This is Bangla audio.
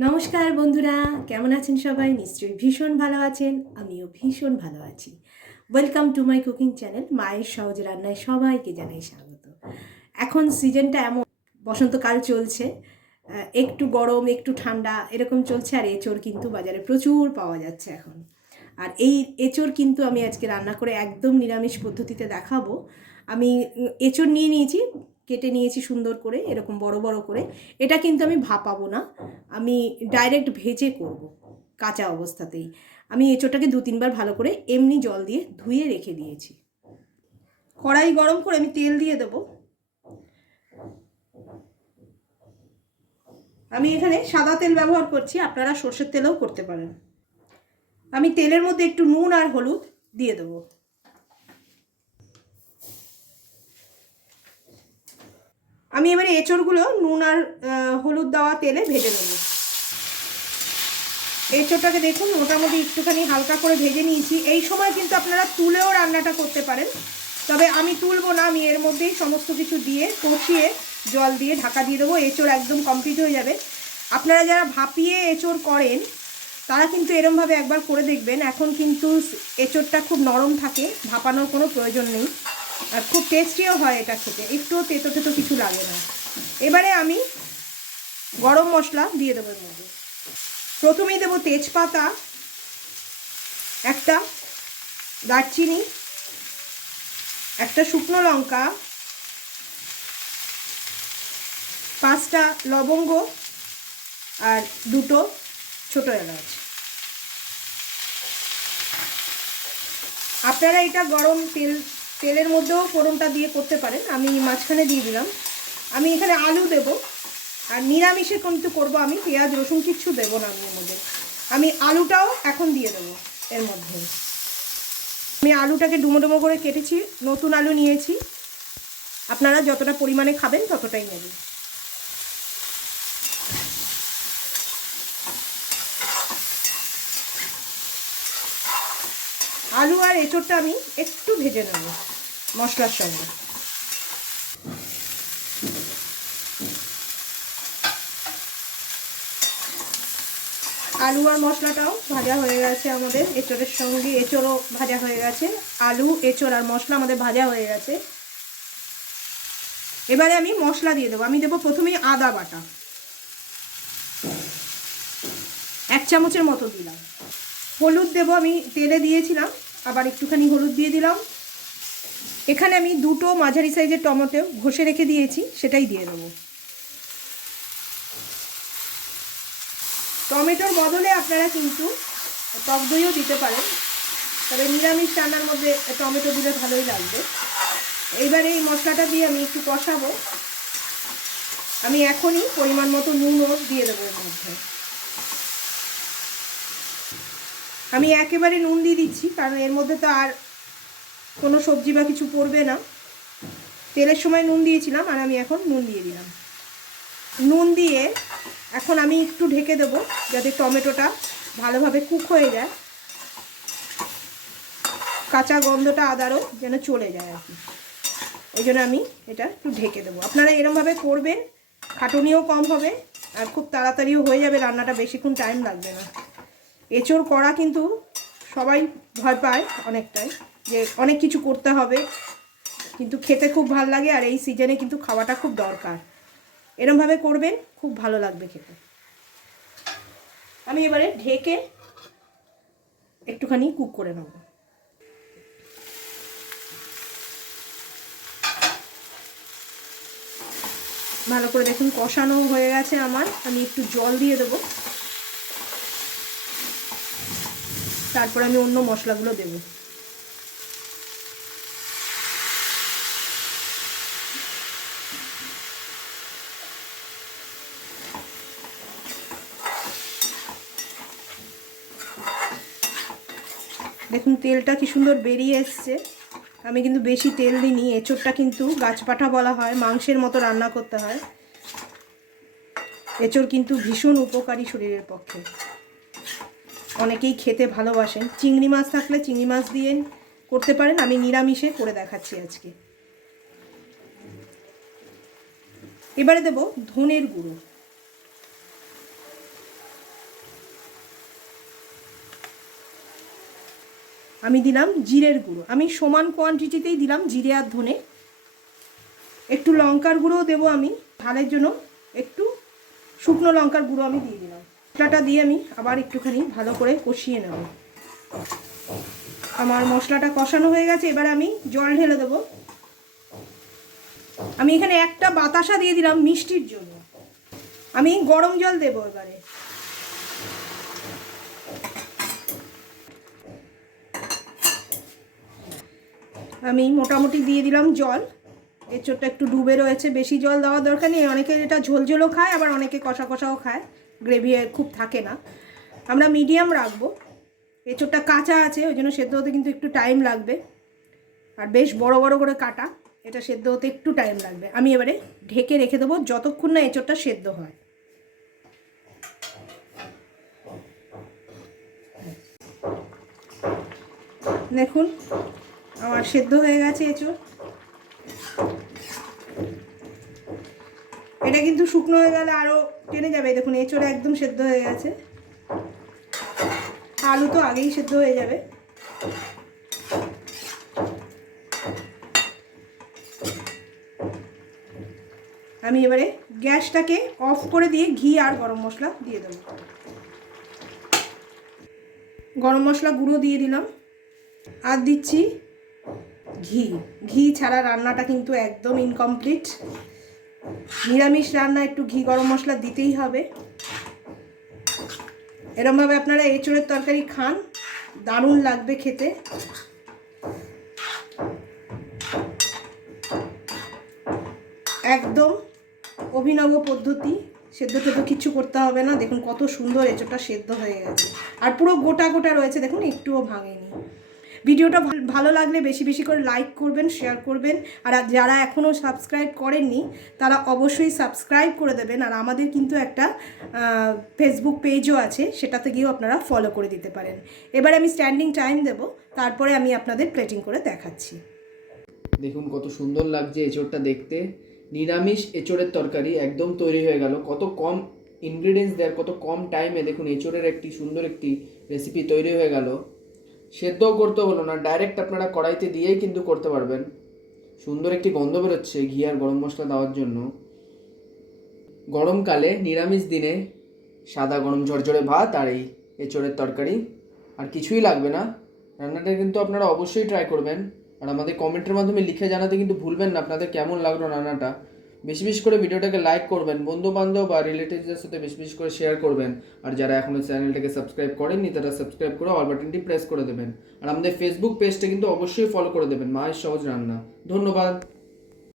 নমস্কার বন্ধুরা, কেমন আছেন সবাই? নিশ্চয়ই ভীষণ ভালো আছেন। আমিও ভীষণ ভালো আছি। Welcome to my cooking channel. মায়ের সহজ রান্নায় সবাইকে জানাই স্বাগত। এখন সিজনটা এমন, বসন্তকাল চলছে, একটু গরম একটু ঠান্ডা এরকম চলছে। আর এঁচোড় কিন্তু বাজারে প্রচুর পাওয়া যাচ্ছে এখন। আর এই এঁচোড় কিন্তু আমি আজকে রান্না করে একদম নিরামিষ পদ্ধতিতে দেখাবো। আমি এঁচোড় নিয়ে নিয়েছি, কেটে নিয়েছি সুন্দর করে, এরকম বড় বড় করে। এটা কিন্তু আমি ভাপাবো না, আমি ডাইরেক্ট ভেজে করব কাঁচা অবস্থাতেই। আমি এঁচোড়টাকে 2-3 বার ভালো করে এমনি জল দিয়ে ধুয়ে রেখে দিয়েছি। কড়াই গরম করে আমি তেল দিয়ে দেবো। আমি এখানে সাদা তেল ব্যবহার করছি, আপনারা সর্ষের তেলেও করতে পারেন। আমি তেলের মধ্যে একটু নুন আর হলুদ দিয়ে দেবো। আমি এবারে এঁচোড়গুলো নুন আর হলুদ দেওয়া তেলে ভেজে নেবো। এঁচোড়টাকে দেখুন মোটামুটি একটুখানি হালকা করে ভেজে নিয়েছি। এই সময় কিন্তু আপনারা তুলেও রান্নাটা করতে পারেন, তবে আমি তুলবো না। আমি এর মধ্যেই সমস্ত কিছু দিয়ে কষিয়ে জল দিয়ে ঢাকা দিয়ে দেবো। এঁচোড় একদম কমপ্লিট হয়ে যাবে। আপনারা যারা ভাপিয়ে এঁচোড় করেন তারা কিন্তু এরমভাবে একবার করে দেখবেন। এখন কিন্তু এঁচোড়টা খুব নরম থাকে, ভাপানোর কোনো প্রয়োজন নেই, আর খুব টেস্টিও হয় এটা খেতে, একটুও তেতো তেতো কিছু লাগে না। এবারে আমি গরম মশলা দিয়ে দেবো এর মধ্যে। প্রথমেই দেবো তেজপাতা একটা, দারচিনি একটা, শুকনো লঙ্কা 5টা লবঙ্গ আর 2টো ছোটো এলাচ। আপনারা এটা গরম তেলের মধ্যেও ফোড়নটা দিয়ে করতে পারেন, আমি মাঝখানে দিয়ে দিলাম। আমি এখানে আলু দেব, আর নিরামিষে কিন্তু করবো আমি, পেঁয়াজ রসুন কিচ্ছু দেবো না আমি এর মধ্যে। আমি আলুটাও এখন দিয়ে দেবো এর মধ্যে। আমি আলুটাকে ডুমো ডুমো করে কেটেছি, নতুন আলু নিয়েছি, আপনারা যতটা পরিমাণে খাবেন ততটাই নেবেন। আলু আর এঁচোড়টা আমি একটু ভেজে নেব মশলার সঙ্গে। আলু আর মশলাটাও ভাজা হয়ে গেছে আমাদের, এঁচোড়ের সঙ্গে এঁচোড়ও ভাজা হয়ে গেছে। আলু এঁচোড় আর মশলা আমাদের ভাজা হয়ে গেছে। এবারে আমি মশলা দিয়ে দেবো। আমি দেবো প্রথমেই আদা বাটা 1 চামচের মতো দিলাম। হলুদ দেবো, আমি তেলে দিয়েছিলাম, আবার একটুখানি হলুদ দিয়ে দিলাম। এখানে আমি 2টো মাঝারি সাইজের টমেটো ঘষে রেখে দিয়েছি, সেটাই দিয়ে দেবো। টমেটোর বদলে আপনারা কিন্তু টক দইও দিতে পারেন, তবে নিরামিষ রান্নার মধ্যে টমেটো দিলে ভালোই লাগবে। এইবার এই মশলাটা দিয়ে আমি একটু কষাবো। আমি এখনই পরিমাণ মতো নুনও দিয়ে দেবো এর মধ্যে। আমি একেবারে নুন দিয়ে দিচ্ছি, কারণ এর মধ্যে তো আর কোনো সবজি বা কিছু পড়বে না। তেলের সময় নুন দিয়েছিলাম, আর আমি এখন নুন দিয়ে দিলাম। নুন দিয়ে এখন আমি একটু ঢেকে দেবো, যাতে টমেটোটা ভালোভাবে কুক হয়ে যায়, কাঁচা গন্ধটা আদারও যেন চলে যায় আর কি। ওই জন্য আমি এটা একটু ঢেকে দেবো। আপনারা এরমভাবে করবেন, খাটুনিও কম হবে আর খুব তাড়াতাড়িও হয়ে যাবে রান্নাটা, বেশিক্ষণ টাইম লাগবে না। এঁচোড় করা কিন্তু সবাই ভয় পায় অনেকটাই, যে অনেক কিছু করতে হবে, কিন্তু খেতে খুব ভালো লাগে। আর এই সিজনে কিন্তু খাওয়াটা খুব দরকার। এরমভাবে করবেন, খুব ভালো লাগবে খেতে। আমি এবারে ঢেকে একটুখানি কুক করে নেব। ভালো করে দেখুন কষানো হয়ে গেছে আমার। আমি একটু জল দিয়ে দেবো, তারপর আমি অন্য মশলাগুলো দেব। দেখুন তেলটা কি সুন্দর বেরিয়ে এসছে। আমি কিন্তু বেশি তেল দিইনি। এঁচোড়টা কিন্তু গাছপাঠা বলা হয়, মাংসের মতো রান্না করতে হয়। এঁচোড় কিন্তু ভীষণ উপকারী শরীরের পক্ষে, অনেকেই খেতে ভালোবাসেন। চিংড়ি মাছ থাকলে চিংড়ি মাছ দিয়ে করতে পারেন, আমি নিরামিষে করে দেখাচ্ছি আজকে। এবারে দেব ধনের গুঁড়ো। আমি দিলাম জিরের গুঁড়ো, আমি সমান কোয়ান্টিটিতেই দিলাম জিরে আর ধনে। একটু লঙ্কার গুঁড়োও দেবো আমি ঝালের জন্য, একটু শুকনো লঙ্কার গুঁড়ো আমি দিয়ে দিলাম। মশলাটা দিয়ে আমি আবার একটুখানি ভালো করে কষিয়ে নেব। আমার মশলাটা কষানো হয়ে গেছে, এবারে আমি জল ঢেলে দেবো। আমি এখানে একটা বাতাসা দিয়ে দিলাম মিষ্টির জন্য, আমি গরম জল দেবো এবারে। আমি মোটামুটি দিয়ে দিলাম জল, এঁচোড়টা একটু ডুবে রয়েছে, বেশি জল দেওয়ার দরকার নেই। অনেকে এটা ঝোলঝোলও খায়, আবার অনেকে কষা কষাও খায়, গ্রেভি খুব থাকে না। আমরা মিডিয়াম রাখবো, এঁচোড়টা কাঁচা আছে ওই জন্য সেদ্ধ হতে কিন্তু একটু টাইম লাগবে, আর বেশ বড় বড় করে কাটা, এটা সেদ্ধ হতে একটু টাইম লাগবে। আমি এবারে ঢেকে রেখে দেবো যতক্ষণ না এঁচোড়টা সেদ্ধ হয়। দেখুন আমার সেদ্ধ হয়ে গেছে এঁচোড়, এটা কিন্তু শুকনো হয়ে গেলে আরও টেনে যাবে। দেখুন এঁচোড় একদম সেদ্ধ হয়ে গেছে, আলু তো আগেই সেদ্ধ হয়ে যাবে। আমি এবারে গ্যাসটাকে অফ করে দিয়ে ঘি আর গরম মশলা দিয়ে দেবো। গরম মশলা গুঁড়ো দিয়ে দিলাম, আর দিচ্ছি ঘি। ঘি ছাড়া রান্নাটা কিন্তু একদম ইনকমপ্লিট। নিরামিষ রান্না একটু ঘি গরম মশলা দিতেই হবে। এরমভাবে আপনারা এঁচোড়ের তরকারি খান, দারুণ লাগবে খেতে। একদম অভিনব পদ্ধতি, সেদ্ধ টেদ্ধ কিচ্ছু করতে হবে না। দেখুন কত সুন্দর এঁচোড়টা সেদ্ধ হয়ে গেছে, আর পুরো গোটা গোটা রয়েছে, দেখুন একটুও ভাঙেনি। ভিডিওটা ভালো লাগলে বেশি বেশি করে লাইক করবেন, শেয়ার করবেন, আর যারা এখনও সাবস্ক্রাইব করেননি তারা অবশ্যই সাবস্ক্রাইব করে দেবেন। আর আমাদের কিন্তু একটা ফেসবুক পেজও আছে, সেটাতে গিয়েও আপনারা ফলো করে দিতে পারেন। এবার আমি স্ট্যান্ডিং টাইম দেব, তারপরে আমি আপনাদের প্লেটিং করে দেখাচ্ছি। দেখুন কত সুন্দর লাগছে এঁচোড়টা দেখতে। নিরামিষ এঁচোড়ের তরকারি একদম তৈরি হয়ে গেল, কত কম ইনগ্রিডিয়েন্টস দেওয়ার, কত কম টাইমে দেখুন এঁচোড়ের একটি সুন্দর একটি রেসিপি তৈরি হয়ে গেল। সেদ্ধও করতে হলো না, ডাইরেক্ট আপনারা কড়াইতে দিয়েই কিন্তু করতে পারবেন। সুন্দর একটি গন্ধ বেরোচ্ছে ঘি আর গরম মশলা দেওয়ার জন্য। গরমকালে নিরামিষ দিনে সাদা গরম ঝরঝরে ভাত আর এই এঁচোড়ের তরকারি, আর কিছুই লাগবে না। রান্নাটা কিন্তু আপনারা অবশ্যই ট্রাই করবেন, আর আমাদের কমেন্টের মাধ্যমে লিখে জানাতে কিন্তু ভুলবেন না আপনাদের কেমন লাগলো রান্নাটা। বেশি বেশি করে ভিডিওটাকে লাইক করবেন, বন্ধু বান্ধব বা রিলেটিভসদের সাথে বেশি বেশি করে শেয়ার করবেন। আর যারা এখনও চ্যানেলটাকে সাবস্ক্রাইব করেননি তারা সাবস্ক্রাইব করে অল বাটনটি প্রেস করে দেবেন। আর আমাদের ফেসবুক পেজটা কিন্তু অবশ্যই ফলো করে দেবেন, মায়ের সহজ রান্না। ধন্যবাদ।